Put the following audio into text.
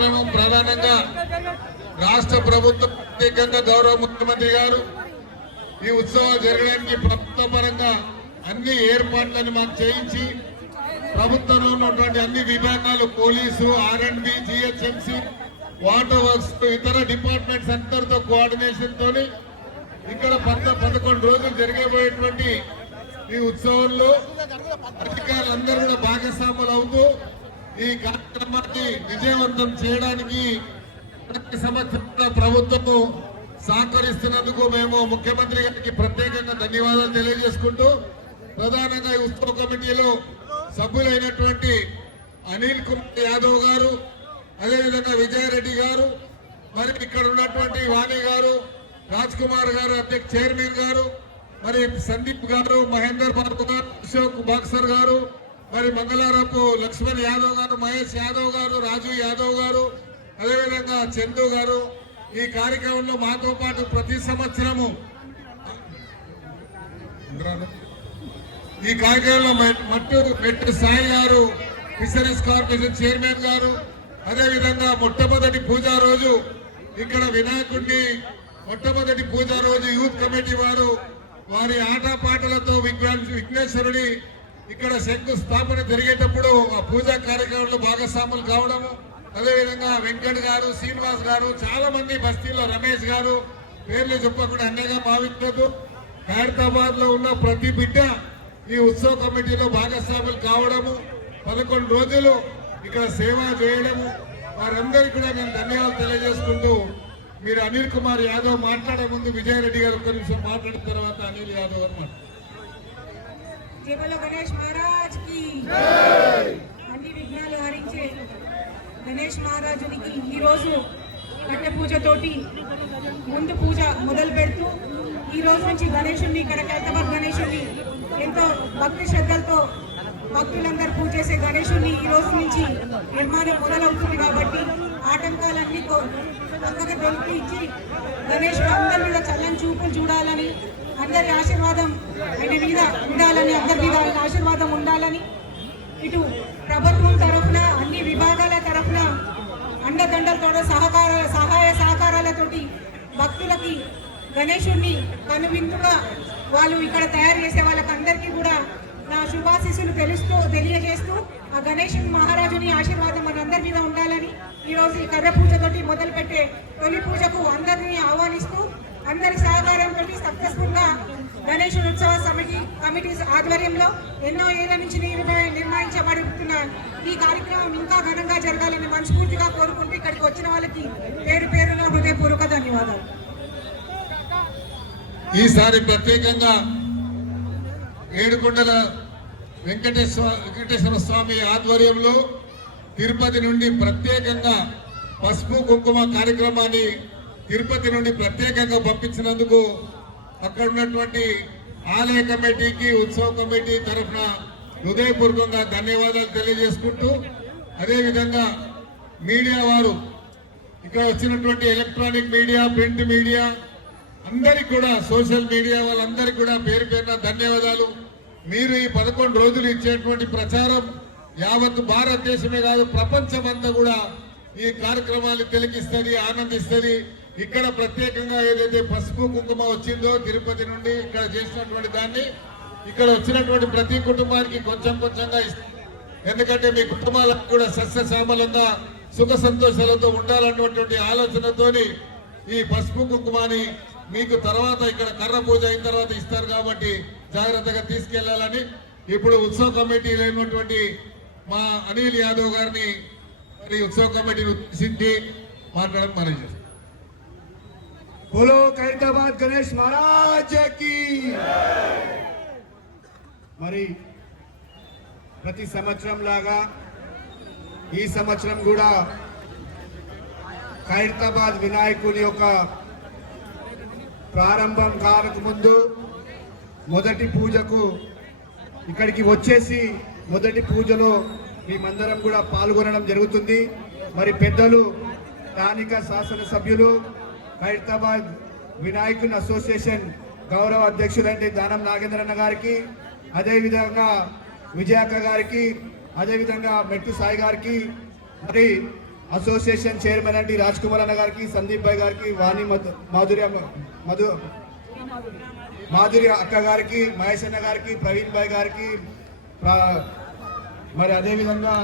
కార్యక్రమం ప్రధానంగా రాష్ట్ర ప్రభుత్వం ప్రత్యేకంగా గౌరవ ముఖ్యమంత్రి గారు ఈ ఉత్సవాలు జరగడానికి ప్రభుత్వ పరంగా అన్ని ఏర్పాట్లను మాకు చేయించి ప్రభుత్వంలో ఉన్నటువంటి అన్ని విభాగాలు police, R&B, GHMC, water works, ఇతర డిపార్ట్మెంట్స్ అందరితో కోఆర్డినేషన్ తోని ఇక్కడ 11 రోజులు జరగబోయేటువంటి ఈ ఉత్సవంలో అధికారులందరూ కూడా భాగస్వాములు అవుతూ ఈ కార్యక్రమాన్ని విజయవంతం చేయడానికి సంవత్సరాల ప్రభుత్వము సహకరిస్తున్నందుకు మేము ముఖ్యమంత్రి గారికి ప్రత్యేకంగా ధన్యవాదాలు తెలియజేసుకుంటూ ప్రధానంగా ఈ ఉత్సవ కమిటీలో సభ్యులైనటువంటి అనిల్ కుమార్ యాదవ్ గారు, అదేవిధంగా విజయారెడ్డి గారు, మరి ఇక్కడ ఉన్నటువంటి వాణి గారు, రాజ్ కుమార్ గారు, అధ్యక్ష చైర్మన్ గారు, మరి సందీప్ గారు, మహేందర్ బాబు గారు, అశోక్ బాక్సర్ గారు, మరి మంగళారపు లక్ష్మణ్ యాదవ్ గారు, మహేష్ యాదవ్ గారు, రాజు యాదవ్ గారు, అదేవిధంగా చందు గారు ఈ కార్యక్రమంలో మాతో పాటు ప్రతి సంవత్సరము ఈ కార్యక్రమంలో మెట్టు సాయి గారు, ఫిషరీస్ కార్పొరేషన్ చైర్మన్ గారు, అదేవిధంగా మొట్టమొదటి పూజా రోజు ఇక్కడ వినాయకుడిని మొట్టమొదటి పూజా రోజు యూత్ కమిటీ వారు వారి ఆటపాటలతో విఘ్నేశ్వరుడి ఇక్కడ శంకుస్థాపన జరిగేటప్పుడు ఆ పూజా కార్యక్రమంలో భాగస్వాములు కావడము, అదేవిధంగా వెంకట్ గారు, శ్రీనివాస్ గారు, చాలా మంది బస్తీలో రమేష్ గారు, పేర్లు చెప్పకుండా అన్నగా భావించదు. ఖైరతాబాద్ లో ఉన్న ప్రతి బిడ్డ ఈ ఉత్సవ కమిటీలో భాగస్వాములు కావడము, 11 రోజులు ఇక్కడ సేవ చేయడము, వారందరికీ కూడా నేను ధన్యవాదాలు తెలియజేసుకుంటూ మీరు అనిల్ కుమార్ యాదవ్ మాట్లాడే ముందు విజయారెడ్డి గారు 1 నిమిషం మాట్లాడిన తర్వాత అనిల్ యాదవ్ గారు గణేష్ మహారాజ్ కి అన్ని విఘ్నాలు హరించే గణేష్ మహారాజునికి ఈ రోజు కట్ట పూజతోటి ముందు పూజ మొదలు పెడుతూ ఈ రోజు నుంచి గణేశుని ఇక్కడ ఖైరతాబాద్ గణేశుని ఎంతో భక్తి శ్రద్ధలతో భక్తులందరూ పూజ చేసే గణేశుని ఈ రోజు నుంచి నిర్మాణం మొదలవుతుంది కాబట్టి ఆటంకాలన్నీ పక్కగా తొలగించి గణేశుడు అందరి మీద చల్లని చూపులు చూడాలని, అందరి ఆశీర్వాదం ఆయన మీద ఉండాలని, అందరి మీద ఆయన ఆశీర్వాదం ఉండాలని ఇటు ప్రభుత్వం తరఫున అన్ని విభాగాల తరఫున అండదండలతో సహాయ సహకారాలతోటి భక్తులకి గణేశుడిని కనువిందుగా వాళ్ళు ఇక్కడ తయారు చేసే వాళ్ళకి అందరికీ కూడా నా శుభాశీస్సులు తెలియజేస్తూ ఆ గణేశుని మహారాజుని ఆశీర్వాదం మనందరి మీద ఉండాలని ఈరోజు ఈ కర్ర పూజతోటి మొదలుపెట్టే తొలి పూజకు అందరినీ ఆహ్వానిస్తూ అందరి సహకారంతో సక్సెస్ఫుల్ గా గణేశుని ఉత్సవ కమిటీస్ ఆధ్వర్యంలో ఎన్నో ఏళ్ల నుంచి నిర్వహించబడుతున్న ఈ కార్యక్రమం ఇంకా ఘనంగా జరగాలని మనస్ఫూర్తిగా కోరుకుంటూ ఇక్కడికి వచ్చిన వాళ్ళకి పేరు పేరున హృదయపూర్వక ధన్యవాదాలు. ఈసారి ప్రత్యేకంగా ఏడుకొండల వెంకటేశ్వర స్వామి ఆధ్వర్యంలో తిరుపతి నుండి ప్రత్యేకంగా పసుపు కుంకుమ కార్యక్రమాన్ని తిరుపతి నుండి ప్రత్యేకంగా పంపించినందుకు అక్కడ ఉన్నటువంటి ఆలయ కమిటీకి, ఉత్సవ కమిటీ తరఫున హృదయపూర్వకంగా ధన్యవాదాలు తెలియజేసుకుంటూ, అదేవిధంగా మీడియా వారు ఇక్కడ వచ్చినటువంటి ఎలక్ట్రానిక్ మీడియా, ప్రింట్ మీడియా అందరికి కూడా, సోషల్ మీడియా వాళ్ళందరికీ కూడా పేరు పేరున ధన్యవాదాలు. మీరు ఈ 11 రోజులు ఇచ్చేటువంటి ప్రచారం యావత్ భారతదేశమే కాదు ప్రపంచం అంతా కూడా ఈ కార్యక్రమాలు తిలకిస్తుంది, ఆనందిస్తుంది. ఇక్కడ ప్రత్యేకంగా ఏదైతే పసుపు కుంకుమ వచ్చిందో తిరుపతి నుండి ఇక్కడ చేసినటువంటి దాన్ని ఇక్కడ వచ్చినటువంటి ప్రతి కుటుంబానికి కొంచెం కొంచెంగా ఇస్తుంది. ఎందుకంటే మీ కుటుంబాలకు కూడా సస్యశ్యామలంగా సుఖ సంతోషాలతో ఉండాలన్నటువంటి ఆలోచనతోని ఈ పసుపు కుంకుమని మీకు తర్వాత ఇక్కడ కర్ర పూజ అయిన తర్వాత ఇస్తారు కాబట్టి జాగ్రత్తగా తీసుకెళ్లాలని ఇప్పుడు ఉత్సవ కమిటీలో ఉన్నటువంటి మా అనిల్ యాదవ్ గారిని మరి ఉత్సవ కమిటీని ఉద్దేశించి మాట్లాడడం మనం చేస్తాం. बोलो ఖైరతాబాద్ గణేష్ మహారాజ్ కి. మరి ప్రతి సంవత్సరం లాగా ఈ సంవత్సరం కూడా ఖైరతాబాద్ వినాయకుని యొక్క ప్రారంభం కాక ముందు మొదటి పూజకు ఇక్కడికి వచ్చేసి మొదటి పూజలో మేమందరం కూడా పాల్గొనడం జరుగుతుంది. మరి పెద్దలు స్థానిక శాసనసభ్యులు ఖైరతాబాద్ వినాయకుని అసోసియేషన్ గౌరవ అధ్యక్షులైన దానం నాగేంద్రన్న గారికి, అదేవిధంగా విజయక్క గారికి, అదేవిధంగా మెట్టు సాయి గారికి, మరి అసోసియేషన్ చైర్మన్ అంటే రాజ్ కుమార్ అన్న గారికి, సందీప్ భాయ్ గారికి, వాణి మాధురి అక్క గారికి, మహేష్ అన్న గారికి, ప్రవీణ్ భాయ్ గారికి, మరి అదేవిధంగా